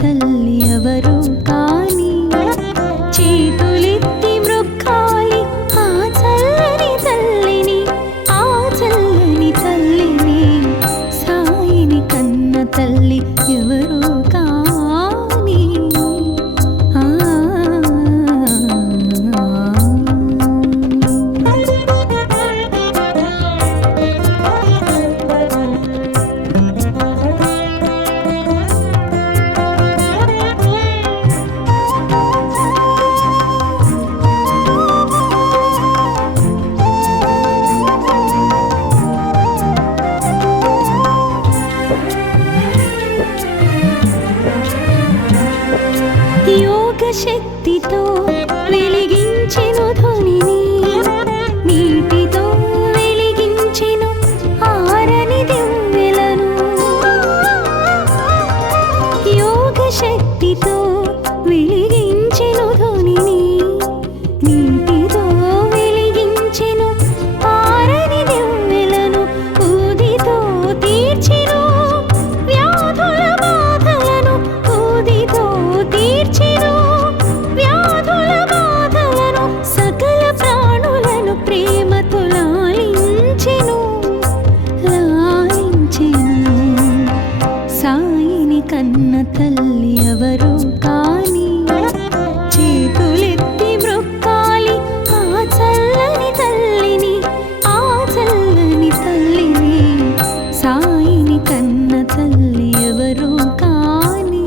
తల్లి ఎవరు కాని చేతులెత్తి మ్రొక్కాలి ఆ చల్లని తల్లిని, ఆ చల్లని తల్లిని. సాయిని కన్న తల్లి ఎవరు కాని యోగ శక్తితో వెలిగించెను ధ్వనిని, నీటితో వెలిగించెను ఆరని దివ్వెలను. యోగ శక్తితో వెలిగించెను ధ్వనిని, నీటితో వెలిగించెను ఆరని దివ్వెలను. ఊదితో తీర్చెను వ్యాధుల బాధలను, ఊదితో తీర్చెను వ్యాధుల బాధలను. సకల ప్రాణులను ప్రేమతో లాలించెను, లాలించెను. సాయిని కన్న తల్లి ఎవరు కాని చేతులెత్తి మ్రొక్కాలి ఆ చల్లని తల్లిని, ఆ చల్లని తల్లిని. సాయిని కన్న తల్లి ఎవరు కాని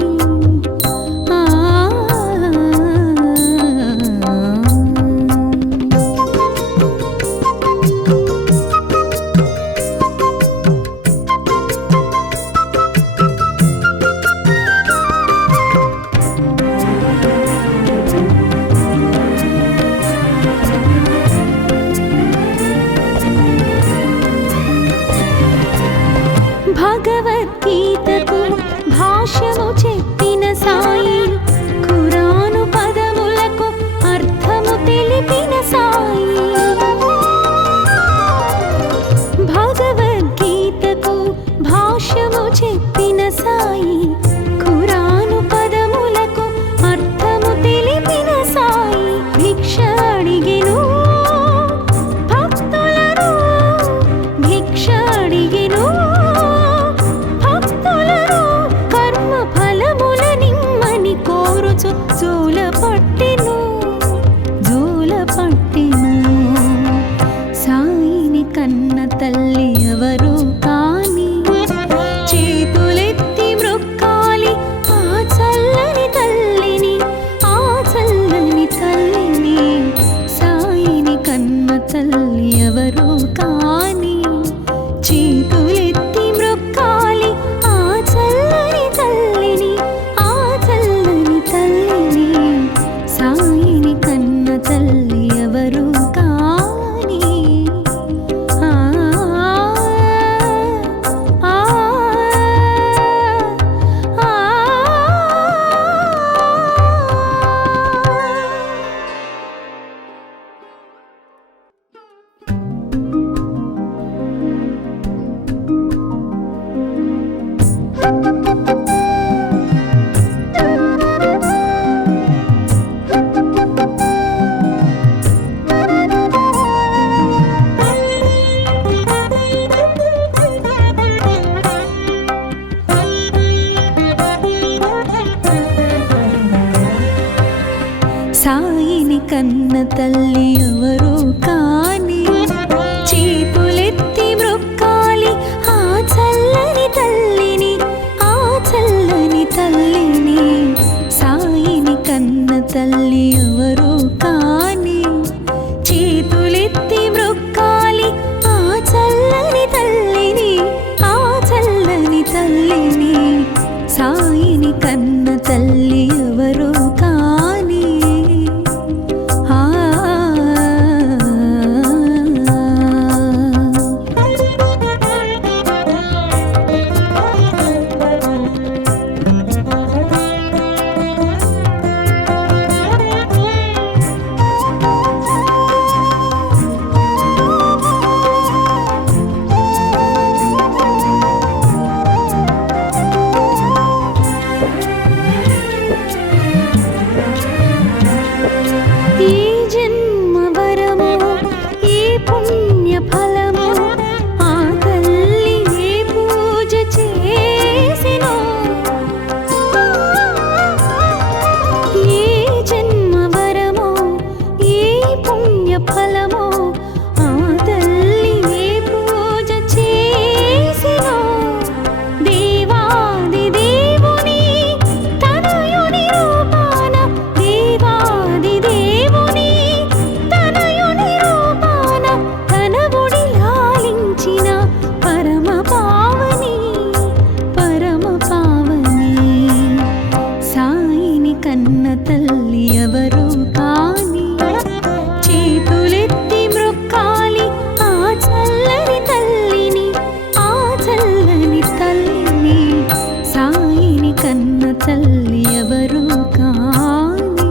పరమ పావని పరమ పావని సాయిని కన్న తల్లి ఎవరు కాని చేతులెత్తి మ్రొక్కాలి ఆ చల్లని తల్లిని ఆ చల్లని తల్లిని సాయిని కన్న తల్లి ఎవరు కాని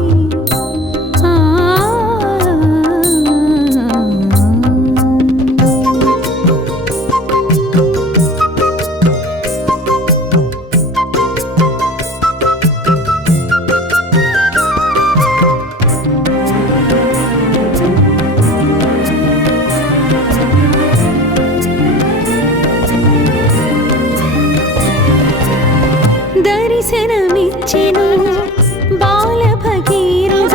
దర్శనమిచ్చెను బాల భగీరథ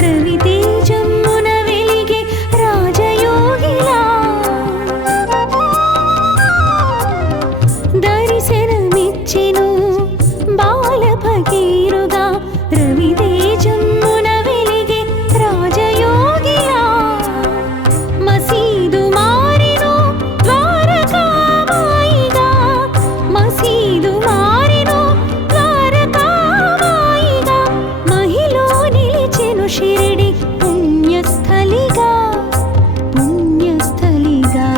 రవితేజమున వెలిగే రాజయోగిలా దర్శనమిచ్చెను బాల భగీరథ రవితేజమున వెలిగే రాజయోగిలా మసీదు మారెను ద్వారకామాయిగా మసీదు మారెను ద్వారకామాయిగా మహిలో నిలిచెను షిరిడి పుణ్యస్థలిగా పుణ్యస్థలిగా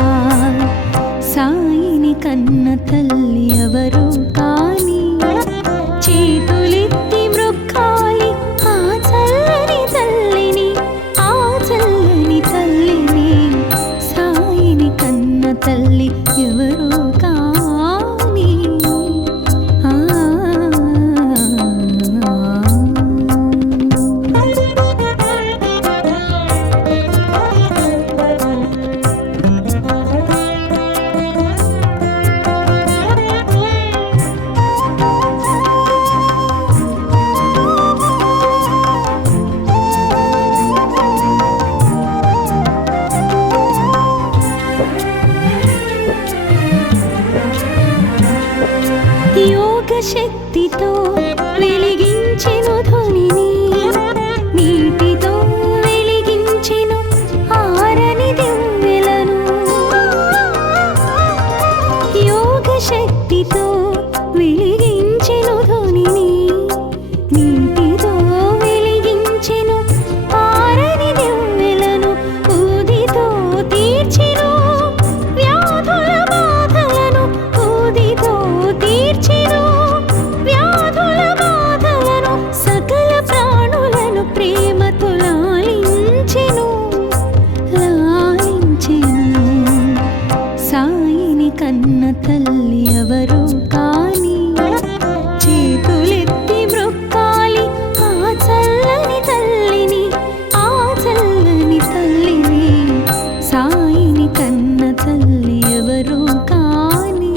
సాయిని కన్న తల్లి ఎవరు కాని చేతులెత్తి మ్రొక్కాలి ఆ చల్లని తల్లిని ఆ చల్లని తల్లిని సాయిని కన్న తల్లి ఎవరు కాని యోగ శక్తితో వెలిగించెను ధ్వనిని నీటితో వెలిగించెను ఆరని దివ్వెలను యోగ శక్తితో వెలిగించెను ధ్వనిని నీటితో వెలిగించెను ఆరని దివ్వెలను ఊదితో తీర్చెను వ్యాధుల బాధలను ఊదితో తీర్చెను వ్యాధుల బాధలను సకల ప్రాణులను ప్రేమతో లాలించెను లాలించెను సాయిని కన్న తల్లి ఎవరు కాని చేతులెత్తి మ్రొక్కాలి ఆ చల్లని తల్లిని ఆ చల్లని తల్లిని సాయిని కన్న తల్లి ఎవరు కాని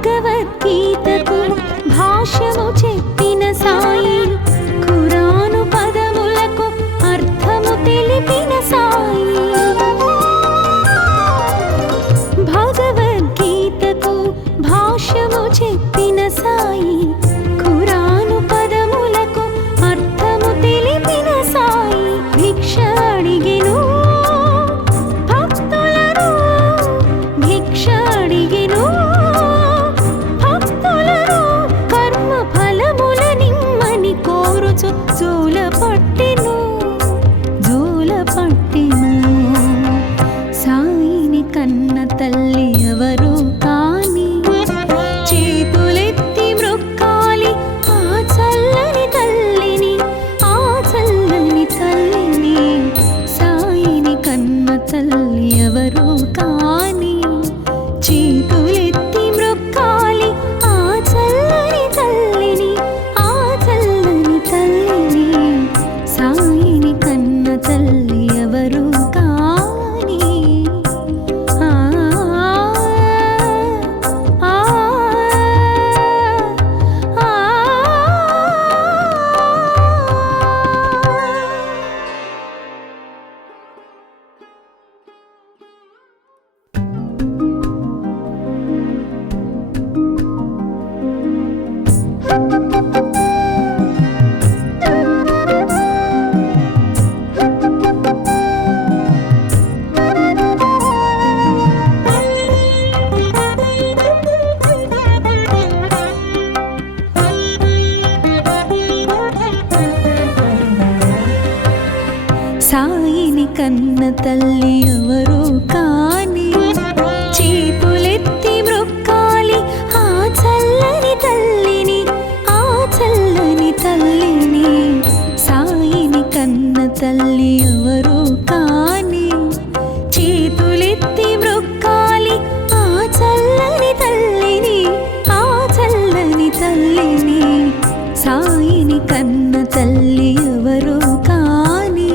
భగవద్గీతకు భాష్యము చెప్పిన సాయి ఖురాను పదములకు అర్థము తెలిపిన సాయి భగవద్గీతకు భాష్యము చెప్పిన సాయి ఖురాను పదములకు అర్థము తెలిపిన సాయి భిక్ష అడిగెను భక్తులను భిక్ష అడిగెను భక్తులను కర్మ ఫలముల నిమ్మని కోరుచు జోల పట్టెను సాయిని కన్న తల్లి ఎవరు కాని చేతులెత్తి మ్రొక్కాలి ఆ చల్లని తల్లిని ఆ చల్లని తల్లిని సాయిని కన్న తల్లి ఎవరు కాని చేతులెత్తి మ్రొక్కాలి ఆ చల్లని తల్లిని ఆ చల్లని తల్లిని కన్న తల్లి ఎవరు కాని చేతులెత్తి మ్రొక్కాలి ఆ చల్లని తల్లిని, ఆ చల్లని తల్లిని. సాయిని కన్న తల్లి ఎవరు కాని చేతులెత్తి మ్రొక్కాలి ఆ చల్లని తల్లిని, ఆ చల్లని తల్లిని. సాయిని కన్న తల్లి ఎవరు కాని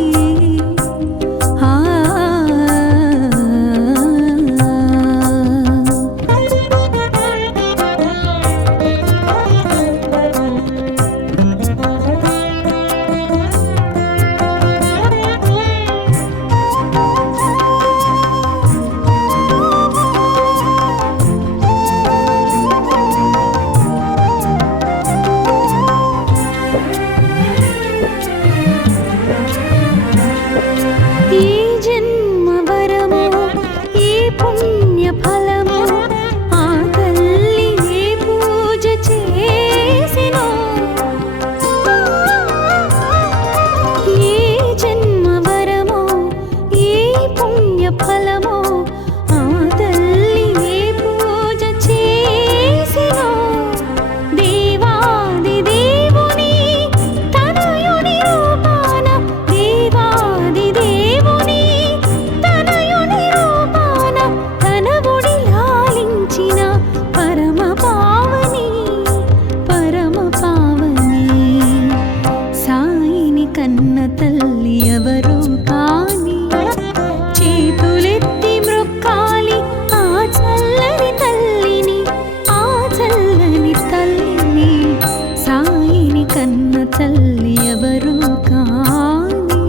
తల్లి ఎవరు కాని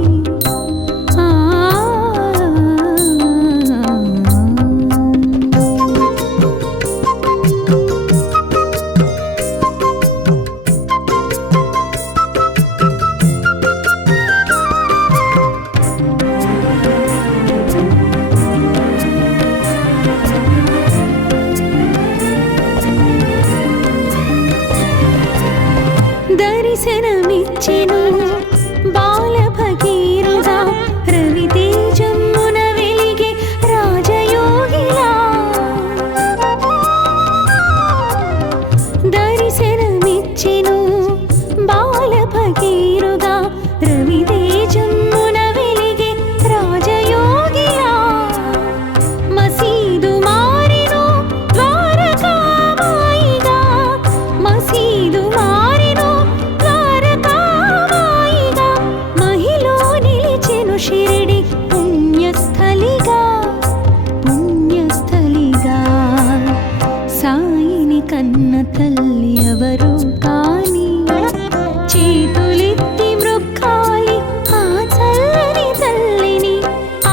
దర్శనమిచ్చెను బాల భగీరథుడా రవితేజమున వెలిగే రాజయోగిలా. దర్శనమిచ్చెను బాల భగీరథుడా రవితేజమున వెలిగే రాజయోగిలా. మసీదు మారెను ద్వారకామాయిగా, మసీదు మారెను ద్వారకామాయిగా. మహిలో నిలిచెను షిరిడి పుణ్యస్థలిగా, పుణ్యస్థలిగా. సాయిని కన్న తల్లి ఎవరు కాని చేతులెత్తి మ్రొక్కాలి ఆ చల్లని తల్లిని,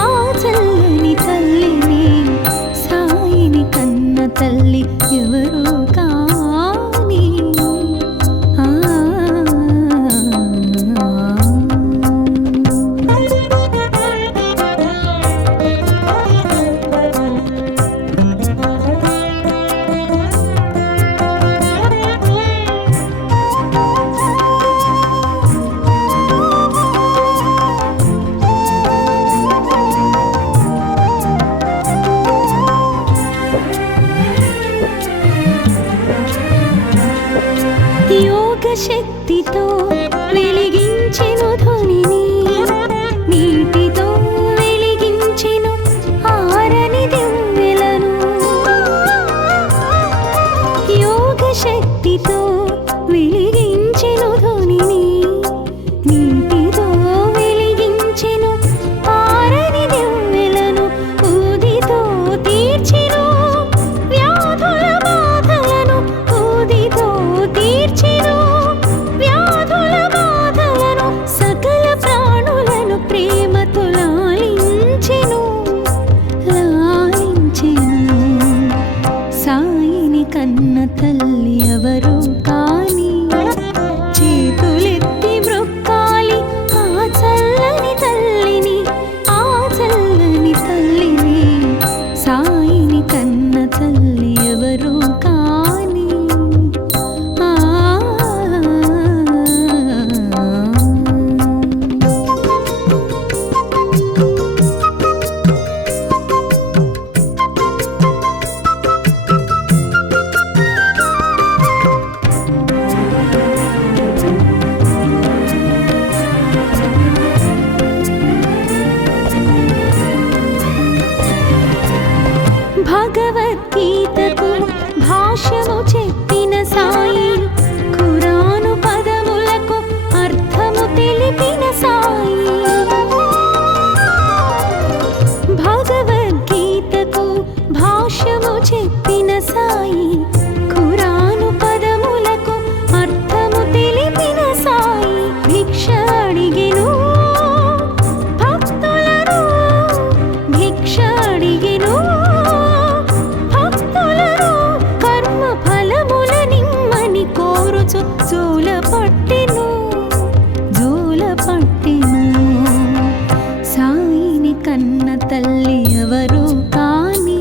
ఆ చల్లని తల్లిని. సాయిని కన్న తల్లి ఎవరు కాని యోగ శక్తితో వెలిగించెను ధ్వనిని, నీటితో వెలిగించెను ఆరని దివ్వెలను. యోగ శక్తితో వెలిగించెను ధ్వనిని, నీటితో వెలిగించెను ఆరని దివ్వెలను. ఊదితో తీర్చెను వ్యాధుల బాధలను, ఊదితో తీర్చెను వ్యాధుల బాధలను. సకల ప్రాణులను ప్రేమతో పట్టెను జోల పట్టెను సాయిని కన్న తల్లి ఎవరు కాని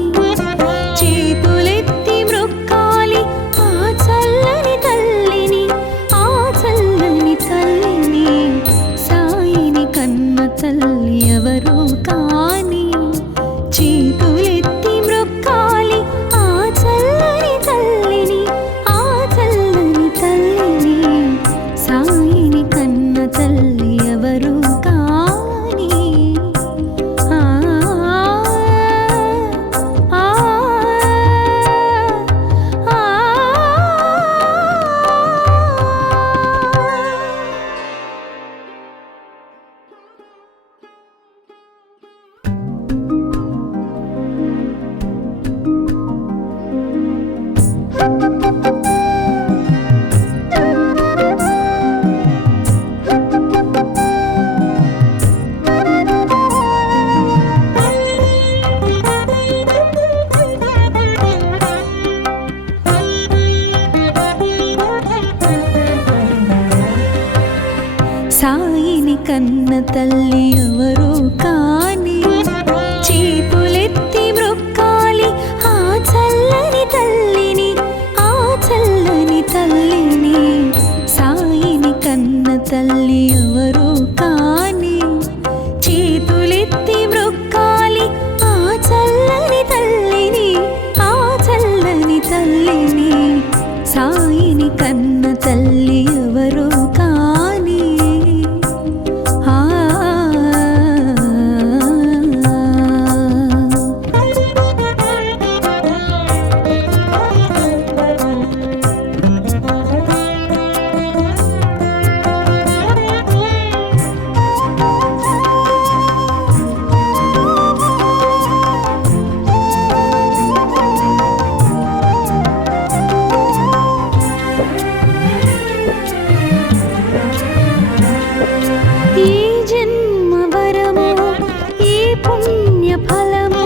చేతులెత్తి మ్రొక్కాలి ఆ చల్లని తల్లిని ఆ చల్లని తల్లిని సాయిని కన్న తల్లి ఎవరు కాని చేతులెత్తి మ్రొక్కాలి ఆ చల్లని తల్లిని ఆ చల్లని తల్లిని సాయిని కన్న తల్లి ఎవరు కాని ఆ ఆ ఆ సాయిని కన్న తల్లి ఎవరు కాని చేతులెత్తి మ్రొక్కాలి ఆ చల్లని తల్లిని ఆ చల్లని తల్లిని సాయిని కన్న తల్లి ఎవరు కాని చేతులెత్తి మ్రొక్కాలి ఆ చల్లని తల్లిని ఆ చల్లని తల్లిని సాయిని కన్న తల్లి ఎవరు కాని ఆ ఈ జన్మ వరము ఈ పుణ్య ఫలము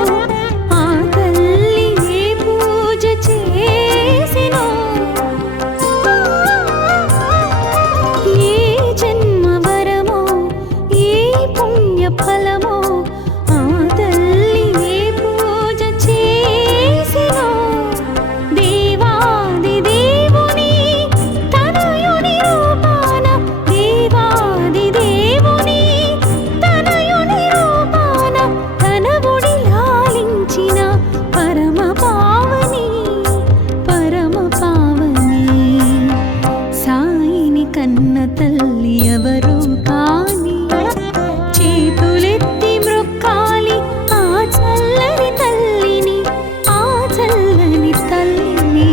ఆ తల్లి ఏ పూజ చేసినో ఈ జన్మ వరము ఈ పుణ్య ఫలము ఆ తల్లి ఏ పూజ చేసినో దేవాది దేవుని తనయుని రూపాన దేవాది దేవుని తనయుని రూపాన తన ఒడి లాలించిన పరమ పావని సాయిని కన్న తల్లి ఎవరు కాని చేతులెత్తి మ్రొక్కాలి ఆ చల్లని తల్లిని ఆ చల్లని తల్లిని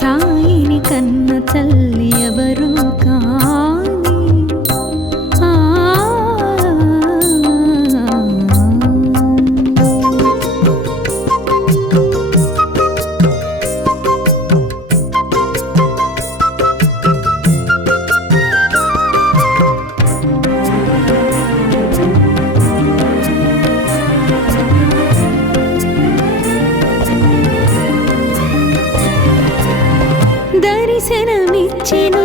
సాయిని కన్న తల్లి ఎవరు కాని ఆ దర్శనమిచ్చెను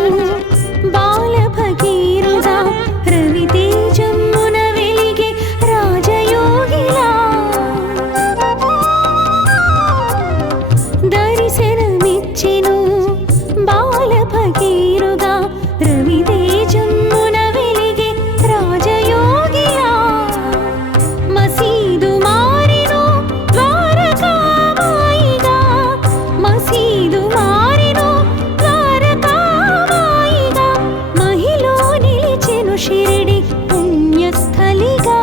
బాల భగీరుడా రవితేజమున వెలిగే రాజయోగిలా దర్శనమిచ్చెను బాల భగీరుడా రవితేజమున వెలిగే రాజయోగిలా మసీదు మారెను ద్వారకామాయిగా మసీదు మారెను ద్వారకామాయిగా మహిలో నిలిచెను షిరిడి పుణ్యస్థలిగా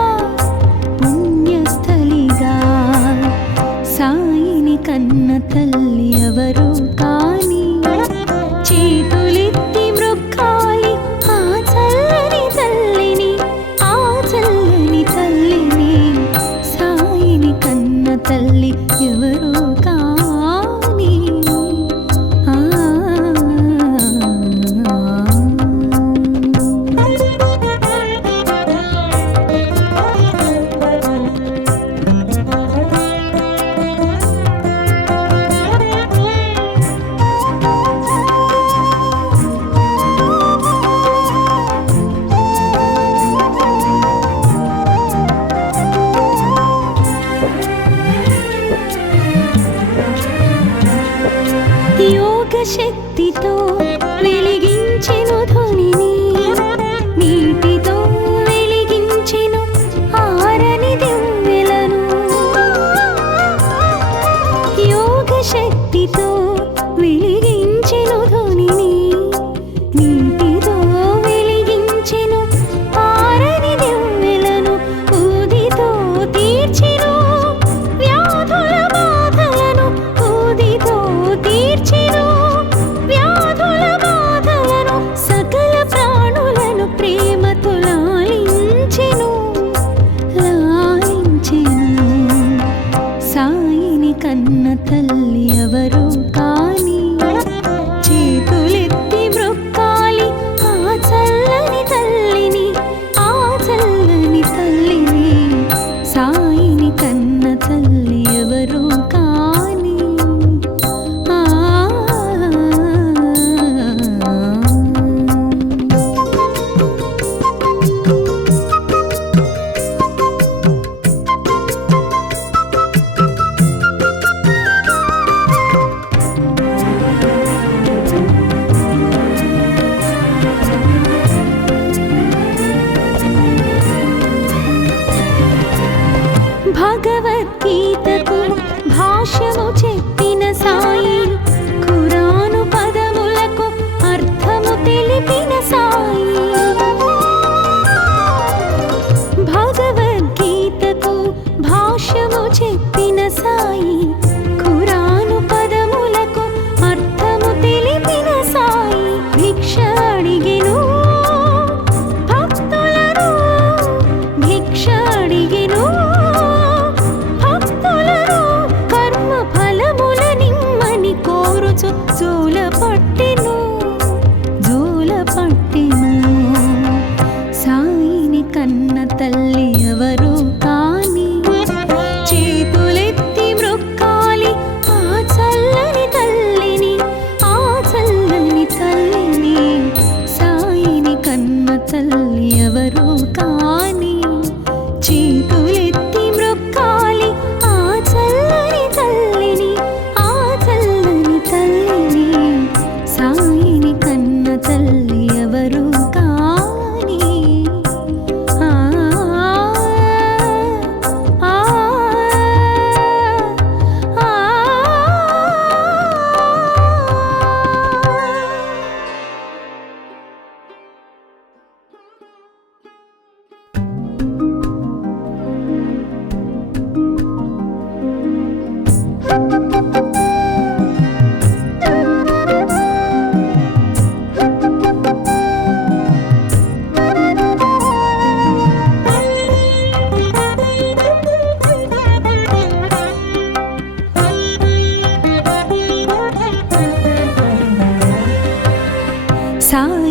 పుణ్యస్థలిగా సాయిని కన్న తల్లి ఎవరు కాని చేతులెత్తి మ్రొక్కాలి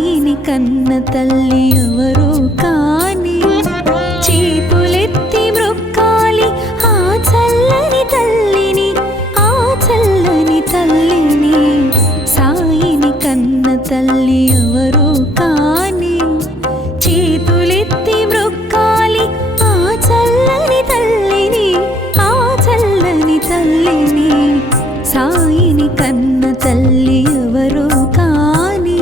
సాయిని కన్న తల్లి ఎవరు కాని చేతులెత్తి మ్రొక్కాలి ఆ చల్లని తల్లిని, ఆ చల్లని తల్లిని. సాయిని కన్న తల్లి ఎవరు కాని చేతులెత్తి మ్రొక్కాలి ఆ చల్లని తల్లిని, ఆ చల్లని తల్లిని. సాయిని కన్న తల్లి ఎవరు కాని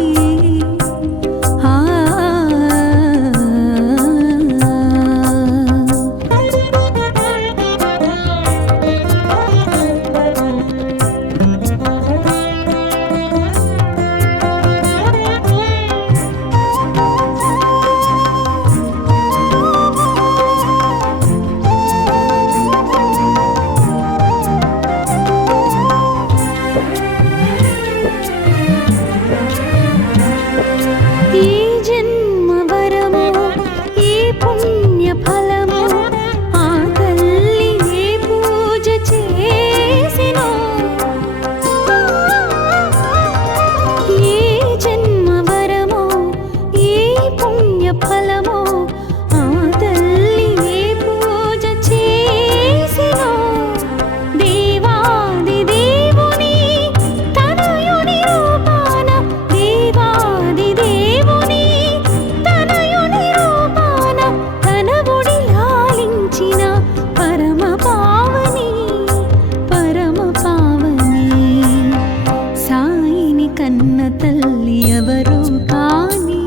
కన్న తల్లి ఎవరు కాని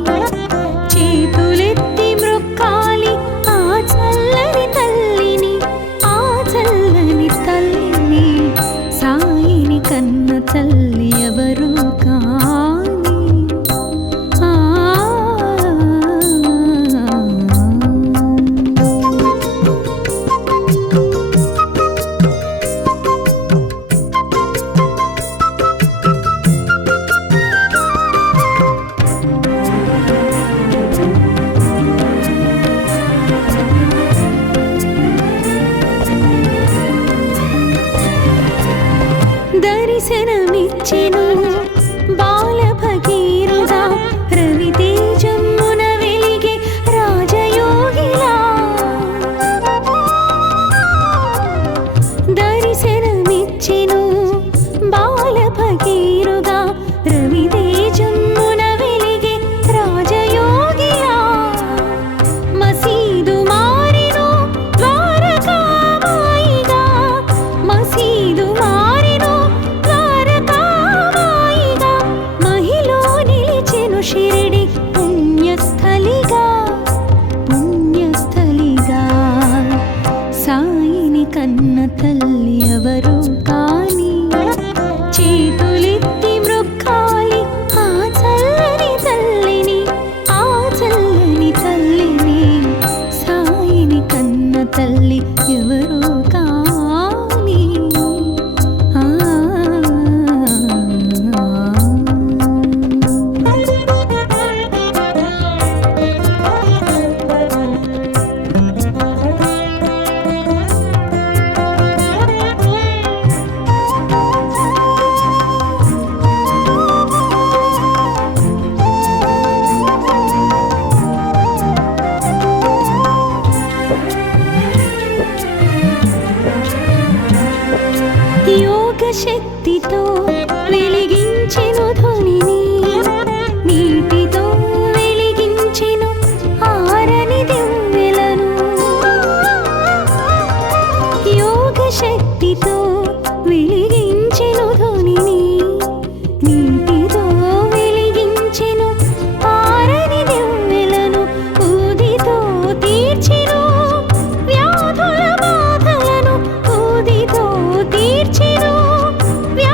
చేతులెత్తి మ్రొక్కాలి ఆ చల్లని తల్లిని, ఆ చల్లని తల్లిని. సాయిని కన్న తల్లి ఎవరు కాని దర్శనమిచ్చెను బాల భగీరథ రవితేజమున వెలిగే రాజయోగిలా. దర్శనమిచ్చెను బాల భగీరథ రవితేజమున వెలిగే రాజయోగిలా. మసీదు మారెను ద్వారకామాయిగా, మసీదు మారెను ద్వారకామాయిగా. మహిలో నిలిచెను షిరిడి పుణ్యస్థలిగా, పుణ్యస్థలిగా. సాయిని కన్న తల్లి ఎవరు కాని చేతులెత్తి మ్రొక్కాలి ఆ చల్లని తల్లిని, ఆ చల్లని తల్లిని. సాయిని కన్న తల్లి ఎవరు కాని యోగ శక్తితో వెలిగించెను ధ్వనిని, నీటితో వెలిగించెను ఆరని దివ్వెలను. యోగ శక్తితో వెలిగించెను ధ్వనిని, నీటితో వెలిగించెను ఆరని దివ్వెలను. ఊదితో తీర్చెను వ్యాధుల బాధలను, ఊదితో తీర్చెను వ్యాధుల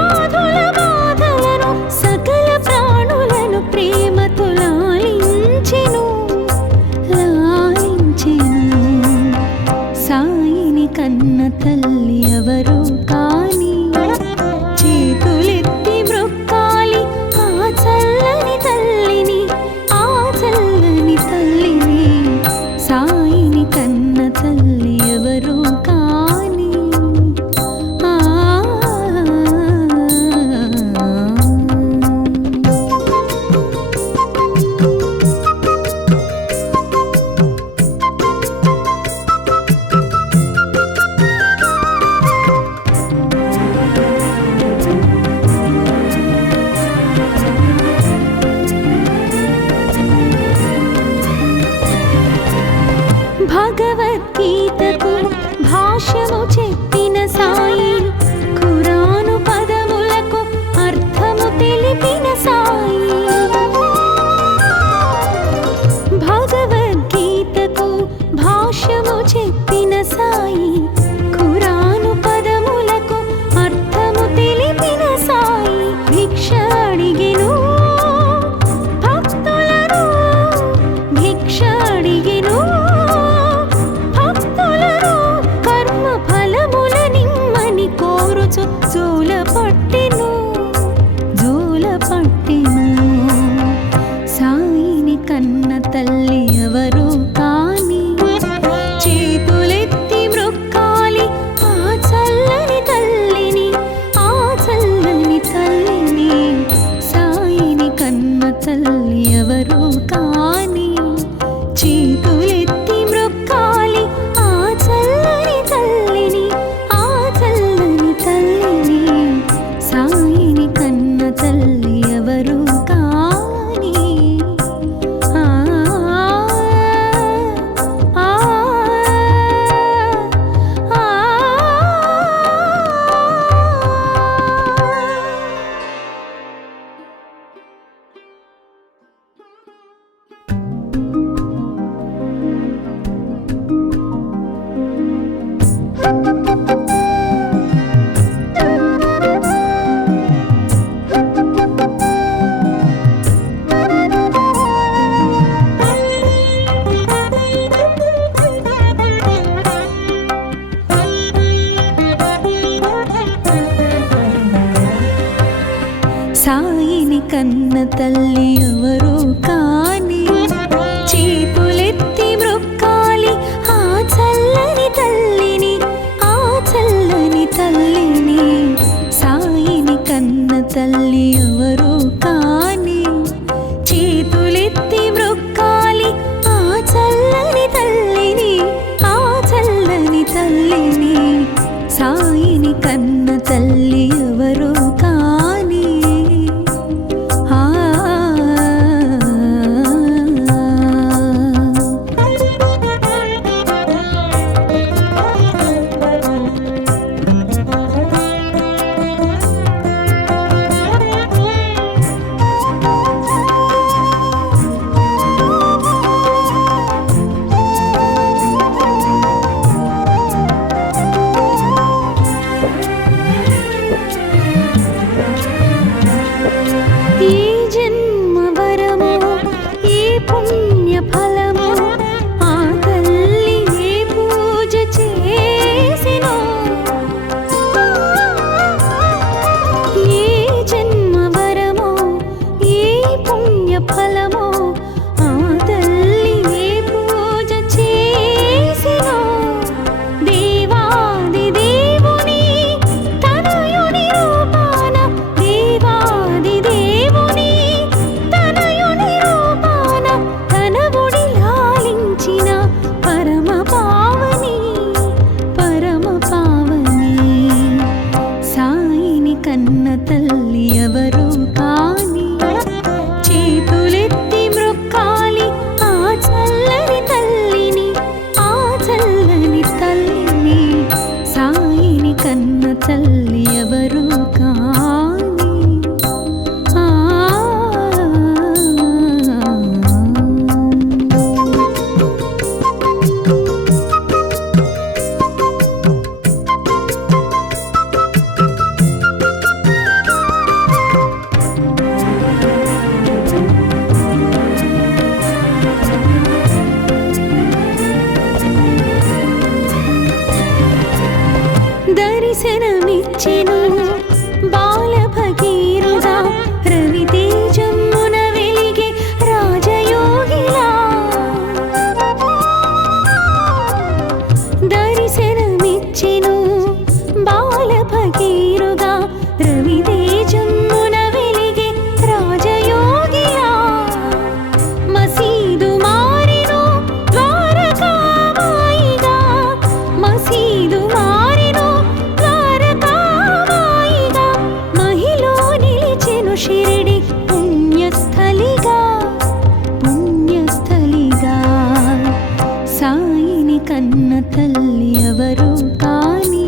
తల్లి ఎవరు కాని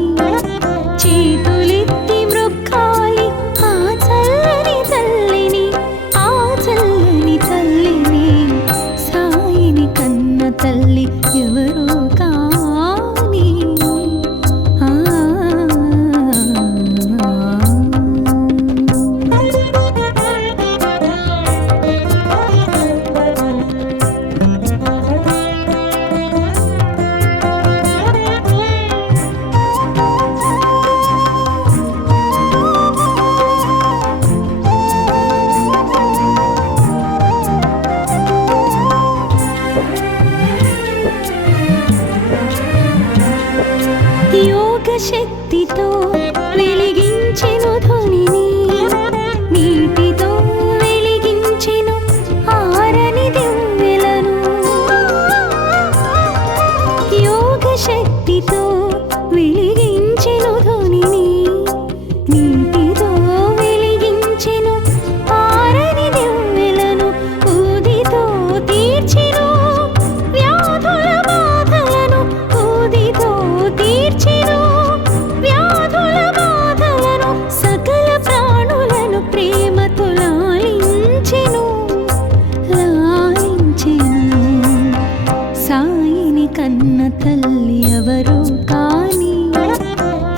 చేతులెత్తి మ్రొక్కాలి ఆ చల్లని తల్లిని, ఆ చల్లని తల్లిని. సాయిని కన్న తల్లి ఎవరు కాని శక్తితో వెలిగించెను ధ్వనిని, నీటితో వెలిగించెను ఆరని దివ్వెలను. యోగ శక్తితో వెలిగించెను ధ్వనిని, నీటితో వెలిగించెను ఆరని దివ్వెలను. ఊదితో తీర్చెను వ్యాధుల బాధలను, ఊదితో తీర్చెను కన్న తల్లి ఎవరు కాని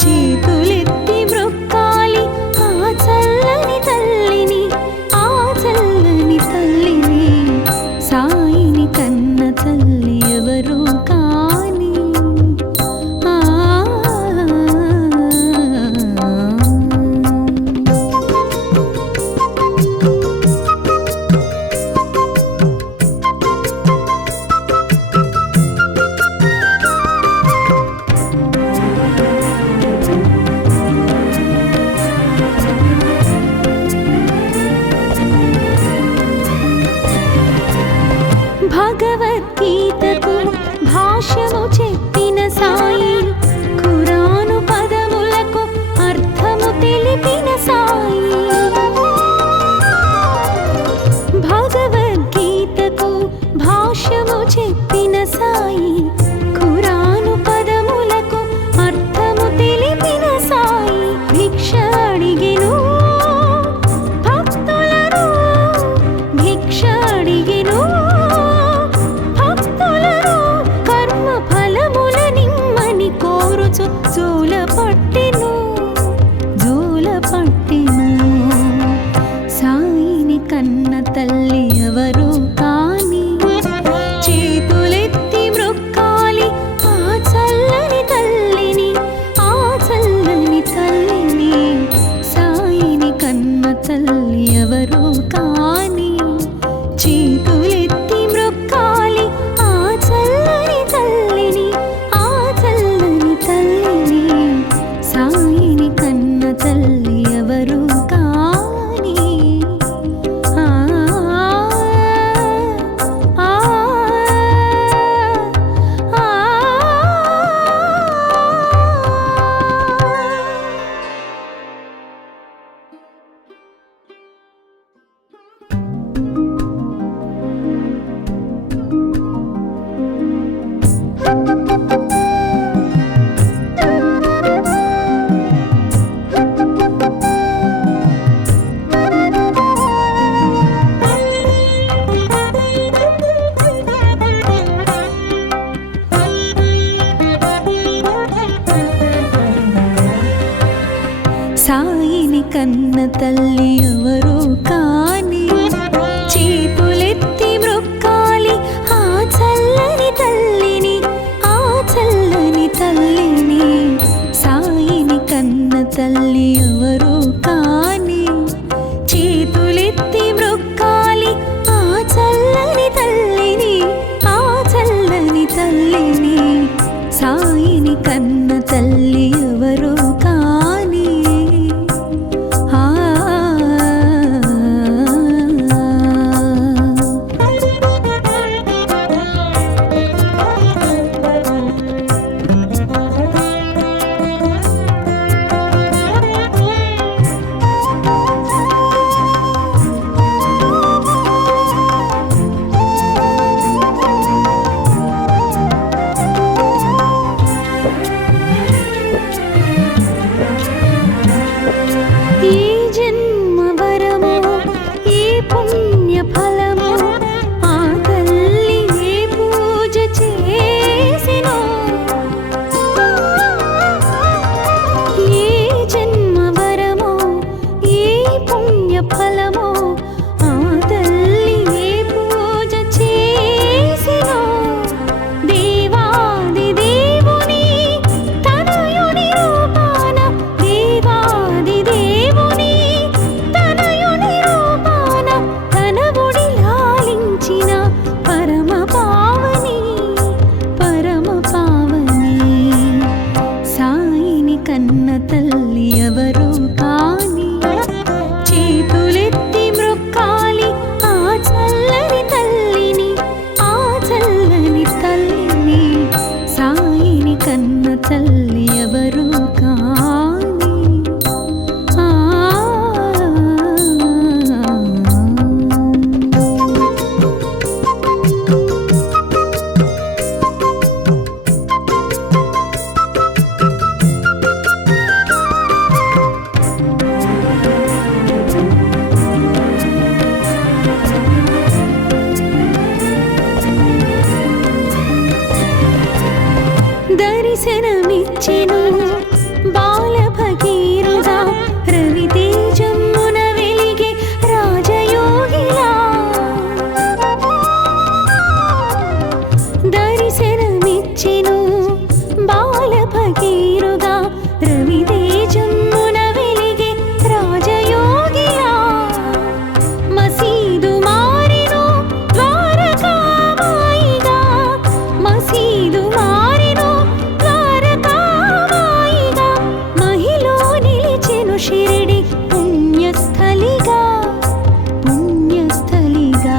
చేతులెత్తి మ్రొక్కాలి ఆ చల్లని తల్లిని, ఆ చల్లని తల్లిని. సాయిని కన్న తల్లి ఎవరు కాని భగవద్గీతకు భాష్యము చెప్పిన సాయి, ఖురాను పదములకు అర్థము తెలిపిన సాయి. భగవద్గీతకు భాష్యము చెప్పిన సాయి, ఖురాను పదములకు అర్థము తెలిపిన సాయి. భిక్ష అడిగెను భక్తులను, భిక్ష అడిగెను జోల పట్టెను, జోల పట్టెను. సాయిని కన్న తల్లి ఎవరు కాని చేతులెత్తి మ్రొక్కాలి ఆ చల్లని తల్లిని, ఆ చల్లని తల్లిని. సాయిని కన్న తల్లి ఎవరు కాని చేతులెత్తి మ్రొక్కాలి ఆ చల్లని తల్లిని, ఆ చల్లని తల్లిని. సాయిని కన్న తల్లి ఎవరు కాని సాయిని కన్న తల్లి ఎవరు కాని చేతులెత్తి మ్రొక్కాలి ఆ చల్లని తల్లిని, ఆ చల్లని తల్లిని. సాయిని కన్న తల్లి ఎవరు కాని చేతులెత్తి మ్రొక్కాలి ఆ చల్లని తల్లిని, ఆ చల్లని తల్లిని. సాయిని కన్న తల్లి ఎవరు కాని తల్లి ఎవరు కాని దర్శనమిచ్చెను బాల భగీరథుడా రవితేజమున వెలిగే రాజయోగిలా దర్శనమిచ్చెను బాల భగీరథుడా రవితేజమున వెలిగే రాజయోగిలా మసీదు మారెను ద్వారకామాయిగా మసీదు మారెను ద్వారకామాయిగా మహిలో నిలిచెను షిరిడి పుణ్యస్థలిగా పుణ్యస్థలిగా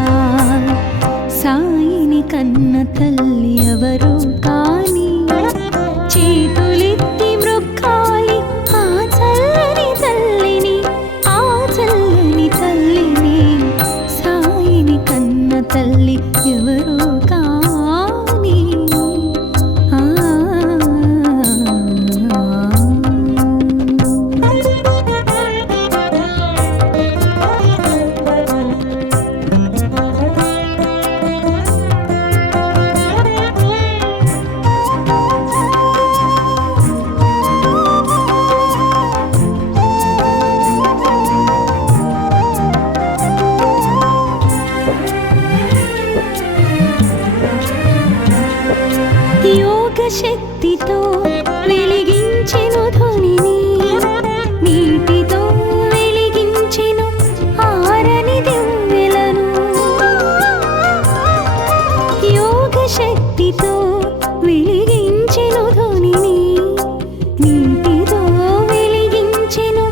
సాయిని కన్న తల్లి ఎవరు కాని చేతులెత్తి మ్రొక్కాలి ఆ చల్లని తల్లిని ఆ చల్లని తల్లిని సాయిని కన్న తల్లి ఎవరు కాని యోగ శక్తితో వెలిగించెను ధ్వనిని నీటితో వెలిగించెను ఆరని దివ్వెలను యోగ శక్తితో వెలిగించెను ధ్వనిని నీటితో వెలిగించెను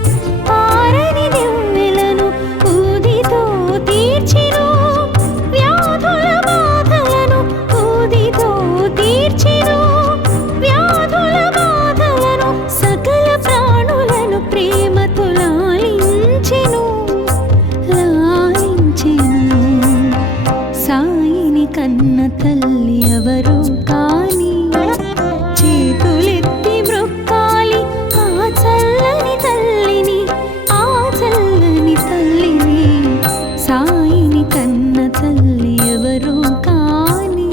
ఆరని దివ్వెలను ఊదితో తీర్చెను వ్యాధుల బాధలను ఊదితో తీర్చెను వ్యాధుల బాధలను సకల ప్రాణులను ప్రేమతో లాలించెను లాలించెను సాయిని కన్న తల్లి ఎవరు కాని చేతులెత్తి మ్రొక్కాలి ఆ చల్లని తల్లిని ఆ చల్లని తల్లిని సాయిని కన్న తల్లి ఎవరు కాని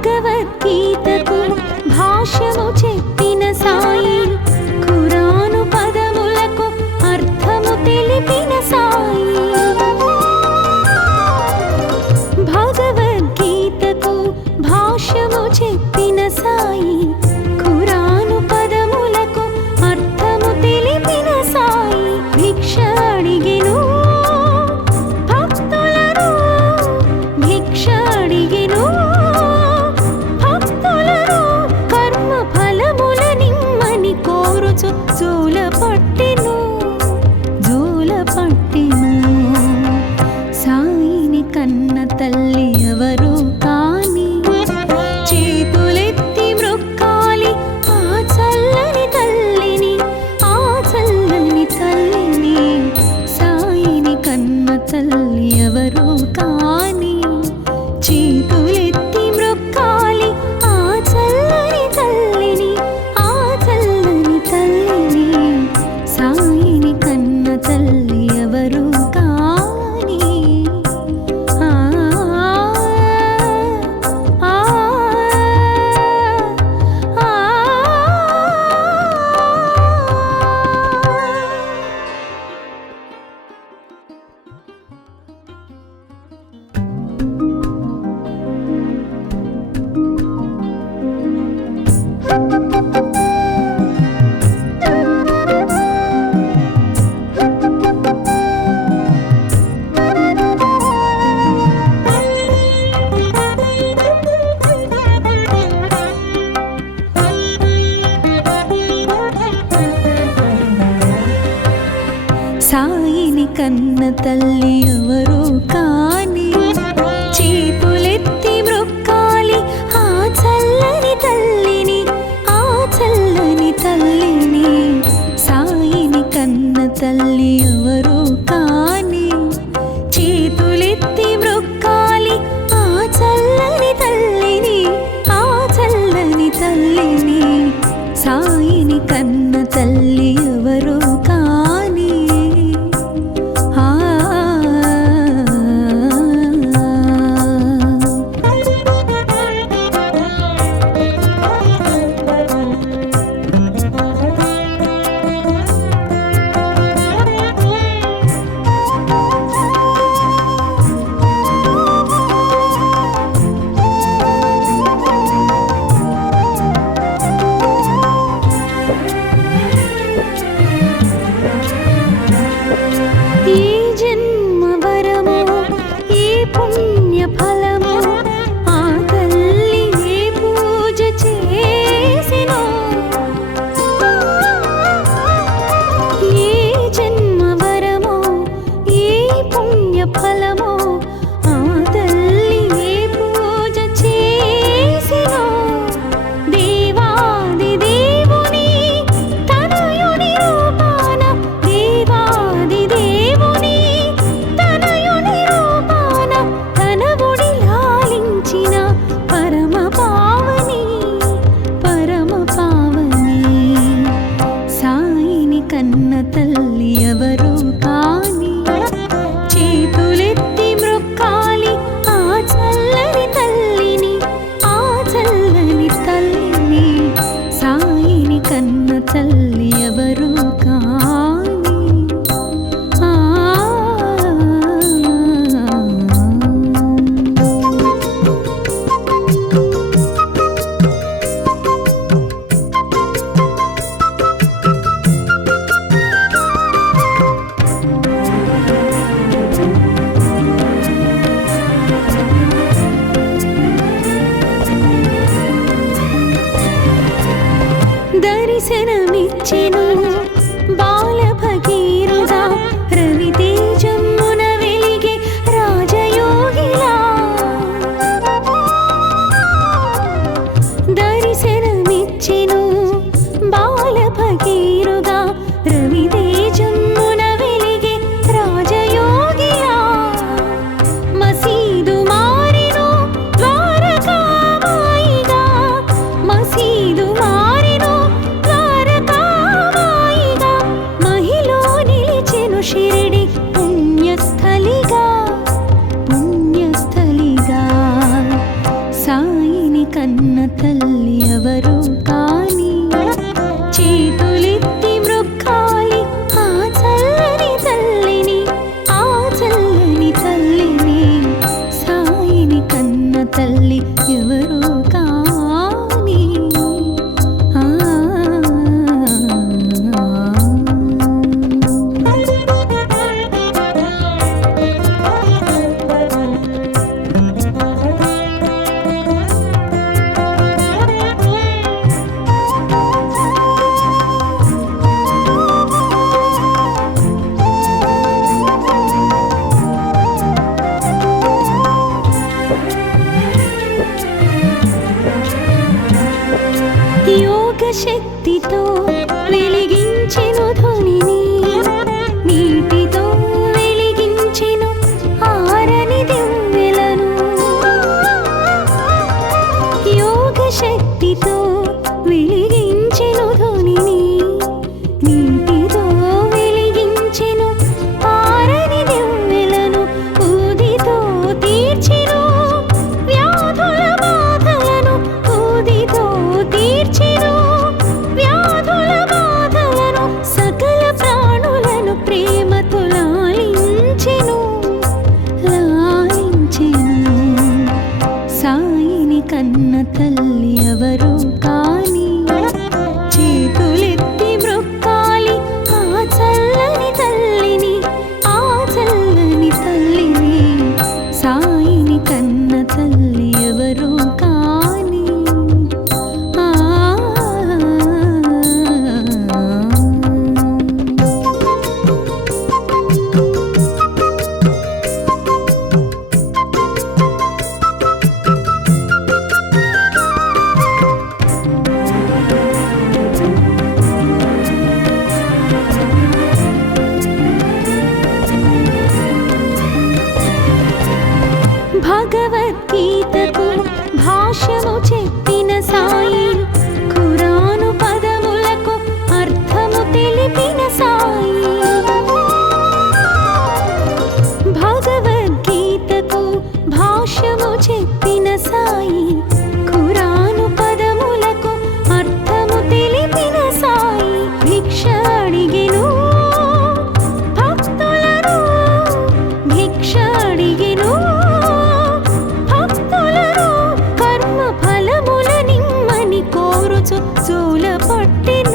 భగవద్గీతకు భాష్యము చెప్పిన సాయి ఖురాను పదములకు అర్థము తెలిపిన సాయి భగవద్గీతకు భాష్యము చెప్పిన సాయి ఖురాను పదములకు అర్థము తెలిపిన సాయి భిక్ష అడిగెను భక్తులను భిక్ష అడిగెను భక్తులను కర్మ ఫలముల నిమ్మని కోరుచు జోల పట్టెను సాయిని కన్న తల్లి ఎవరు కాని చేతులెత్తి మ్రొక్కాలి ఆ చల్లని తల్లిని ఆ చల్లని తల్లిని సాయిని కన్న తల్లి ఎవరు కాని చేతులెత్తి మ్రొక్కాలి ఆ చల్లని తల్లిని ఆ చల్లని తల్లిని కన్న తల్లి ఎవరు కాని చేతులెత్తి మ్రొక్కాలి ఆ చల్లని తల్లిని, ఆ చల్లని తల్లిని. సాయిని కన్న తల్లి ఎవరు కాని చేతులెత్తి మ్రొక్కాలి ఆ చల్లని తల్లిని, ఆ చల్లని తల్లిని. సాయిని కన్న తల్లి ఎవరు కాని తల్లి ఎవరు కాని దర్శనమిచ్చెను బాల భగీరథుడా రవితేజమున వెలిగే రాజయోగిలా. దర్శనమిచ్చెను బాల భగీరథుడా రవితేజమున వెలిగే రాజయోగిలా. మసీదు మారెను ద్వారకామాయిగా, మసీదు మారెను ద్వారకామాయిగా. మహిలో నిలిచెను షిరిడి పుణ్యస్థలిగా, పుణ్యస్థలిగా. సాయిని కన్న తల్లి ఎవరు కాని చేతులెత్తి మ్రొక్కాలి ఆ చల్లని తల్లిని, ఆ చల్లని తల్లిని. సాయిని కన్న తల్లి ఎవరు కాని యోగ శక్తితో వెలిగించెను ధ్వనిని, నీటితో వెలిగించెను ఆరని దివ్వెలను. యోగ శక్తితో వెలిగించెను ధ్వనిని, నీటితో వెలిగించెను ఆరని దివ్వెలను. ఊదితో తీర్చెను వ్యాధుల బాధలను, ఊదితో తీర్చెను వ్యాధుల బాధలను. పూల పట్టిన